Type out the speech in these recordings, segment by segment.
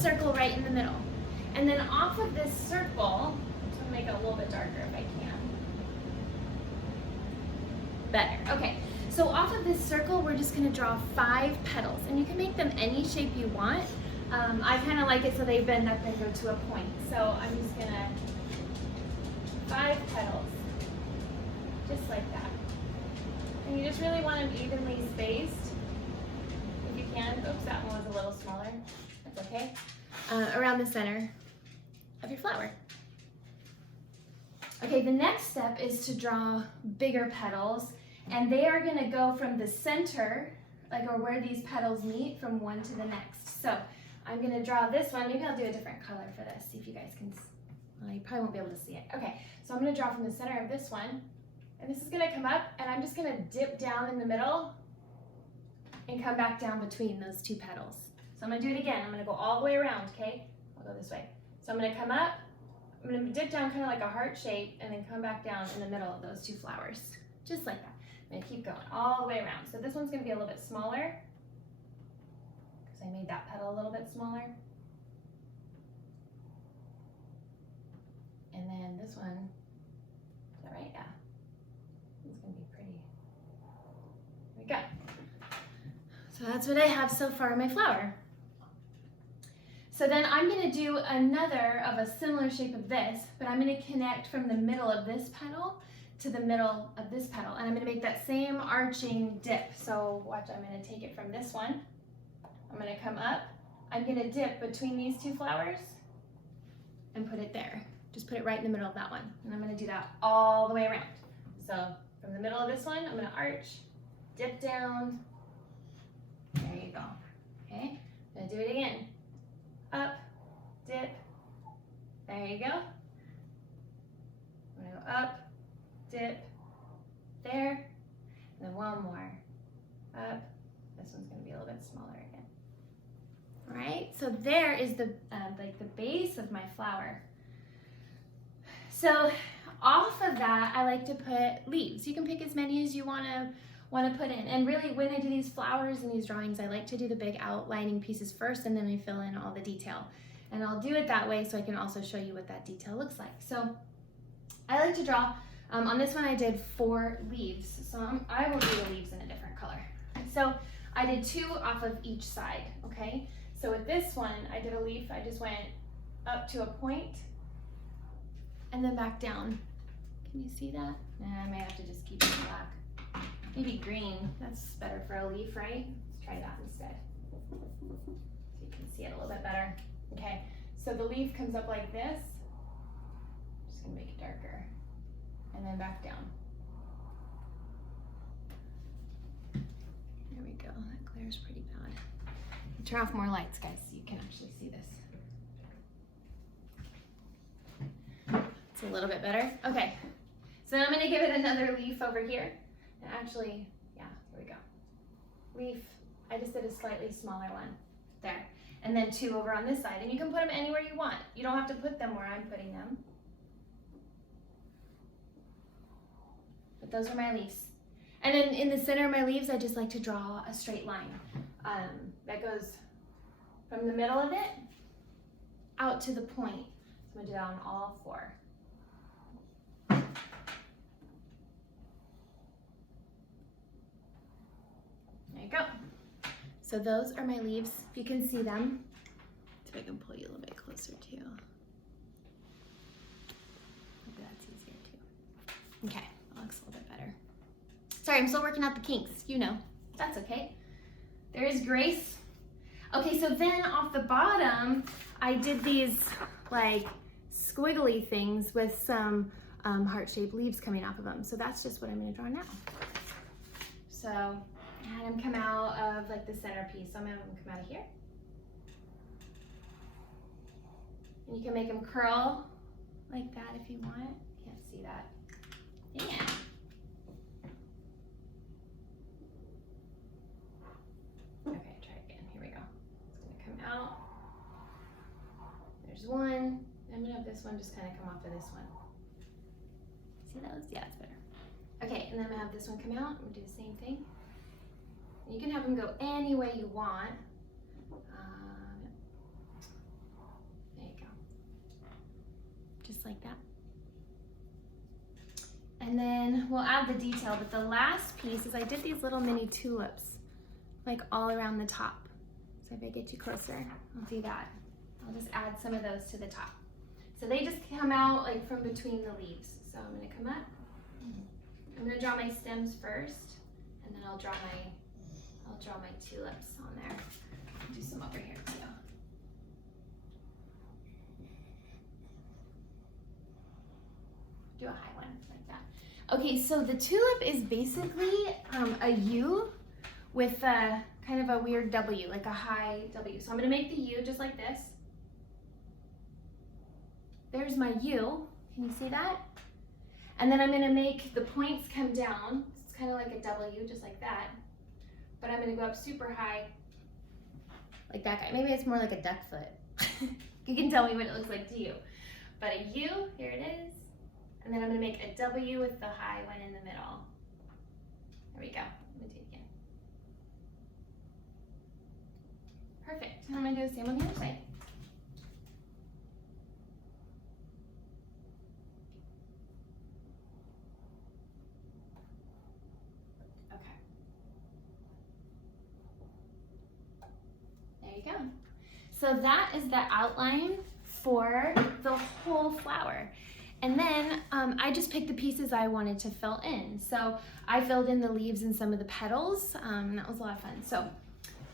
circle right in the middle. And then off of this circle, I'm just gonna make it a little bit darker if I can. Better, okay. So off of this circle, we're just gonna draw 5 petals, and you can make them any shape you want. I kind of like it so they bend up and go to a point. So I'm just gonna 5 petals, just like that. And you just really want them evenly spaced, if you can. Oops, that one was a little smaller. That's okay. Around the center of your flower. Okay, the next step is to draw bigger petals, and they are gonna go from the center, like or where these petals meet, from one to the next. So I'm gonna draw this one. Maybe I'll do a different color for this, see if you guys can, well, you probably won't be able to see it. Okay, so I'm gonna draw from the center of this one, and this is gonna come up, and I'm just gonna dip down in the middle and come back down between those 2 petals. So I'm gonna do it again. I'm gonna go all the way around, okay? I'll go this way. So I'm gonna come up, I'm gonna dip down kind of like a heart shape, and then come back down in the middle of those 2 flowers, just like that. I'm gonna keep going all the way around. So this one's gonna be a little bit smaller, because I made that petal a little bit smaller. And then this one, is that right? Yeah. It's gonna be pretty. There we go. So that's what I have so far in my flower. So then I'm gonna do another of a similar shape of this, but I'm gonna connect from the middle of this petal to the middle of this petal. And I'm gonna make that same arching dip. So watch, I'm gonna take it from this one. I'm gonna come up. I'm gonna dip between these 2 flowers and put it there. Just put it right in the middle of that one. And I'm gonna do that all the way around. So from the middle of this one, I'm gonna arch, dip down. There you go, okay? I'm gonna do it again. Up, dip, there you go. I'm gonna go up, dip, there, and then one more. Up, this one's gonna be a little bit smaller again. All right, so there is the like the base of my flower. So off of that, I like to put leaves. You can pick as many as you want to put in. And really, when I do these flowers and these drawings, I like to do the big outlining pieces first, and then I fill in all the detail. And I'll do it that way so I can also show you what that detail looks like. So I like to draw, on this one I did 4 leaves. So I will do the leaves in a different color. So I did 2 off of each side, okay? So with this one, I did a leaf, I just went up to a point and then back down. Can you see that? I may have to just keep it black. Maybe green, that's better for a leaf, right? Let's try that instead. So you can see it a little bit better. Okay, so the leaf comes up like this. I'm just gonna make it darker. And then back down. There we go, that glare's pretty bad. Turn off more lights, guys, so you can actually see this. It's a little bit better. Okay, so now I'm gonna give it another leaf over here. And actually, yeah, here we go. Leaf, I just did a slightly smaller one there. And then 2 over on this side. And you can put them anywhere you want. You don't have to put them where I'm putting them. But those are my leaves. And then in the center of my leaves, I just like to draw a straight line that goes from the middle of it out to the point. So I'm gonna do that on all 4. There you go. So those are my leaves, if you can see them. See if I can pull you a little bit closer too. Maybe that's easier too. Okay, that looks a little bit better. Sorry, I'm still working out the kinks, you know. That's okay. There is grace. Okay, so then off the bottom, I did these like squiggly things with some heart-shaped leaves coming off of them. So that's just what I'm gonna draw now. So I had them come out of like the centerpiece. So I'm gonna have them come out of here. And you can make them curl like that if you want. Can't see that. Yeah. Okay, try again. Here we go. It's gonna come out. There's one. I'm gonna have this one just kind of come off of this one. See those? Yeah, it's better. Okay, and then I'm gonna have this one come out. I'm gonna do the same thing. You can have them go any way you want. like that. And then we'll add the detail, but the last piece is I did these little mini tulips, like all around the top. So if I get you closer, I'll do that. I'll just add some of those to the top. So they just come out like from between the leaves. So I'm gonna come up. I'm gonna draw my stems first, and then I'll draw my tulips on there. I'll do some over here too. Do a high one like that. Okay, so the tulip is basically a U with a kind of a weird W, like a high W. So I'm gonna make the U just like this. There's my U, can you see that? And then I'm gonna make the points come down. It's kind of like a W, just like that. But I'm gonna go up super high, like that guy. Maybe it's more like a duck foot. You can tell me what it looks like to you. But a U, here it is. And then I'm gonna make a W with the high one in the middle. There we go. I'm gonna do it again. Perfect. And I'm gonna do the same on the other side. Okay. There you go. So that is the outline for the whole flower. And then I just picked the pieces I wanted to fill in. So I filled in the leaves and some of the petals. That was a lot of fun. So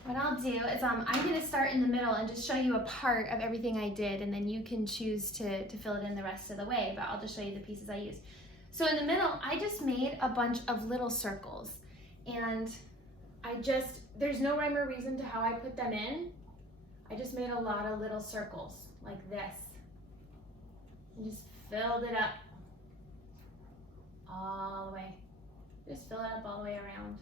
what I'll do is I'm gonna start in the middle and just show you a part of everything I did, and then you can choose to fill it in the rest of the way, but I'll just show you the pieces I used. So in the middle, I just made a bunch of little circles, and there's no rhyme or reason to how I put them in. I just made a lot of little circles like this. And just filled it up all the way. Just fill it up all the way around.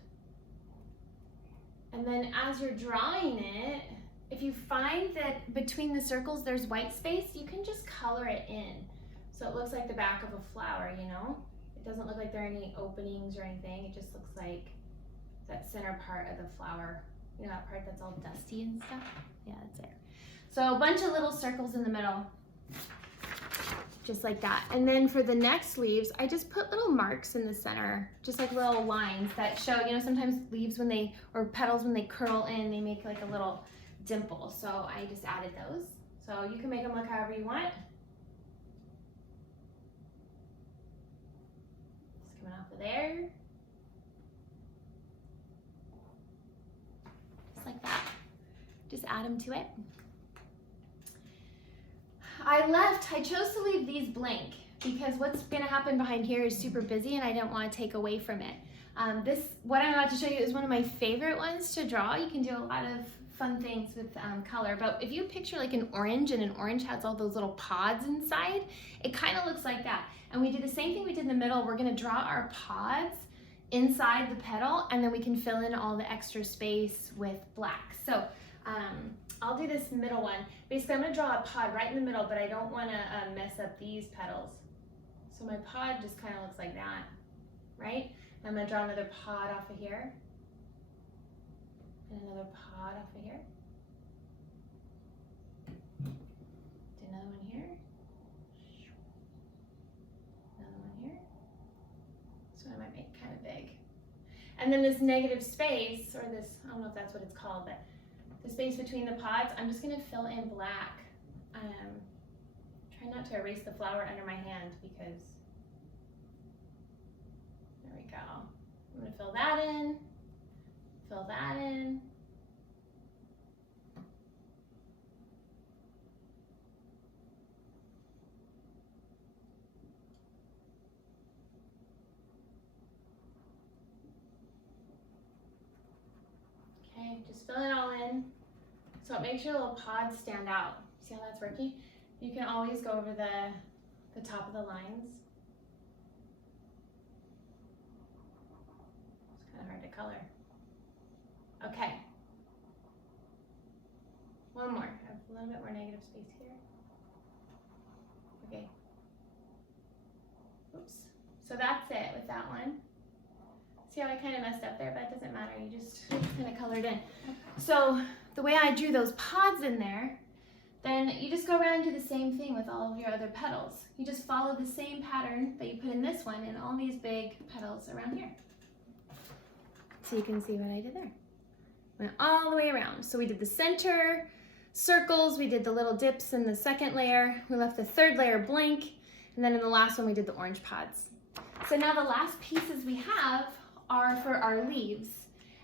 And then as you're drawing it, if you find that between the circles there's white space, you can just color it in. So it looks like the back of a flower, you know? It doesn't look like there are any openings or anything. It just looks like that center part of the flower. You know, that part that's all dusty and stuff? Yeah, that's it. So a bunch of little circles in the middle. Just like that. And then for the next leaves, I just put little marks in the center, just like little lines that show, you know, sometimes leaves or petals when they curl in, they make like a little dimple. So I just added those. So you can make them look however you want. Just coming off of there. Just like that. Just add them to it. I chose to leave these blank because what's gonna happen behind here is super busy and I didn't want to take away from it. What I'm about to show you is one of my favorite ones to draw. You can do a lot of fun things with color, but if you picture like an orange, and an orange has all those little pods inside, it kind of looks like that. And we did the same thing we did in the middle. We're gonna draw our pods inside the petal, and then we can fill in all the extra space with black. So I'll do this middle one. Basically, I'm gonna draw a pod right in the middle, but I don't wanna mess up these petals. So my pod just kind of looks like that, right? I'm gonna draw another pod off of here, and another pod off of here. Do another one here. Another one here. So I might make kind of big. And then this negative space, or this, I don't know if that's what it's called, but the space between the pods, I'm just gonna fill in black. Try not to erase the flower under my hand because, there we go. I'm gonna fill that in, fill that in. Okay, just fill it all in. So it makes your little pods stand out. See how that's working? You can always go over the top of the lines. It's kind of hard to color. Okay. One more. I have a little bit more negative space here. Okay. Oops. So that's it with that one. See how I kind of messed up there, but it doesn't matter. You just kind of colored in. So the way I drew those pods in there, then you just go around and do the same thing with all of your other petals. You just follow the same pattern that you put in this one and all these big petals around here. So you can see what I did there. Went all the way around. So we did the center circles, we did the little dips in the second layer, we left the third layer blank, and then in the last one we did the orange pods. So now the last pieces we have are for our leaves.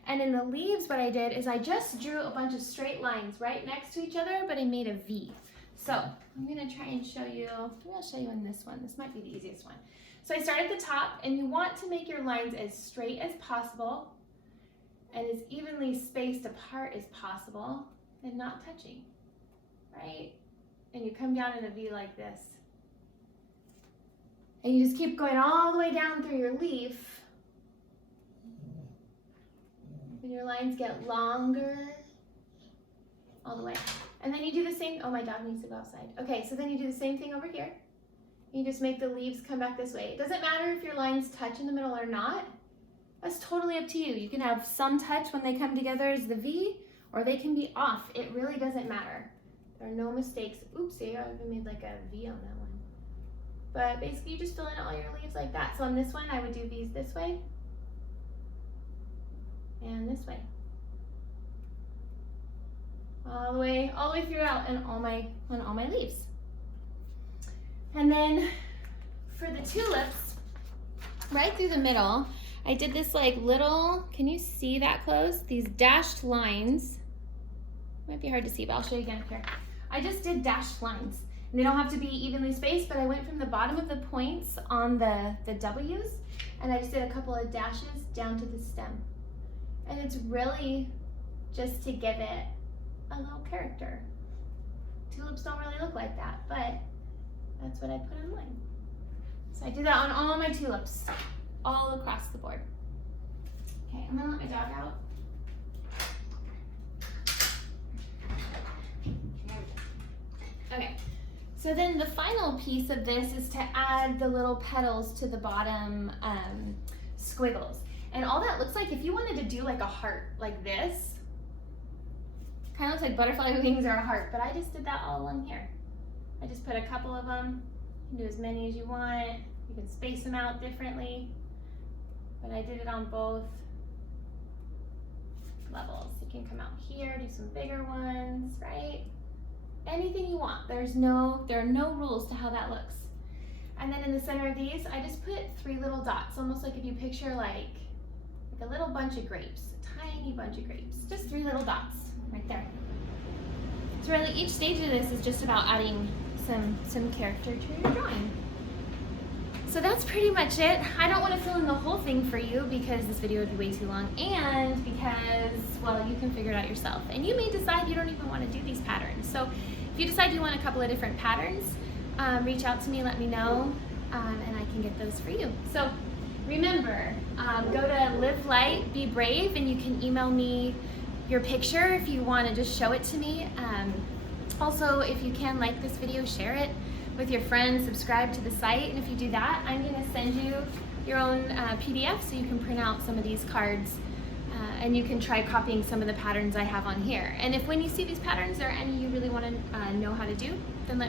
And in the leaves, what I did is I just drew a bunch of straight lines right next to each other, but I made a V. So I'm gonna try and show you, maybe I'll show you in this one. This might be the easiest one. So I start at the top, and you want to make your lines as straight as possible and as evenly spaced apart as possible and not touching, right? And you come down in a V like this. And you just keep going all the way down through your leaf. And your lines get longer all the way. And then you do the same, oh, my dog needs to go outside. Okay, so then you do the same thing over here. You just make the leaves come back this way. It doesn't matter if your lines touch in the middle or not. That's totally up to you. You can have some touch when they come together as the V, or they can be off. It really doesn't matter. There are no mistakes. Oopsie, I even made like a V on that one. But basically you just fill in all your leaves like that. So on this one, I would do V's this way and this way. All the way throughout and on all my leaves. And then for the tulips, right through the middle, I did this like little, can you see that close? These dashed lines. Might be hard to see, but I'll show you again up here. I just did dashed lines. And they don't have to be evenly spaced, but I went from the bottom of the points on the W's, and I just did a couple of dashes down to the stem. And it's really just to give it a little character. Tulips don't really look like that, but that's what I put on mine. So I did that on all my tulips, all across the board. Okay, I'm gonna let my dog out. Okay, so then the final piece of this is to add the little petals to the bottom squiggles. And all that looks like, if you wanted to do like a heart like this, kind of looks like butterfly wings or a heart, but I just did that all along here. I just put a couple of them. You can do as many as you want. You can space them out differently, but I did it on both levels. You can come out here, do some bigger ones, right? Anything you want. There are no rules to how that looks. And then in the center of these, I just put 3 little dots, almost like if you picture like a little bunch of grapes, a tiny bunch of grapes, just 3 little dots right there. So really each stage of this is just about adding some character to your drawing. So that's pretty much it. I don't want to fill in the whole thing for you because this video would be way too long, and because, well, you can figure it out yourself. And you may decide you don't even want to do these patterns. So if you decide you want a couple of different patterns, reach out to me, let me know, and I can get those for you. So remember, go to Live Light, Be Brave, and you can email me your picture if you want to just show it to me. Also, if you can, like this video, share it with your friends, subscribe to the site, and if you do that, I'm going to send you your own PDF so you can print out some of these cards, and you can try copying some of the patterns I have on here. And if when you see these patterns there are any you really want to know how to do, then let me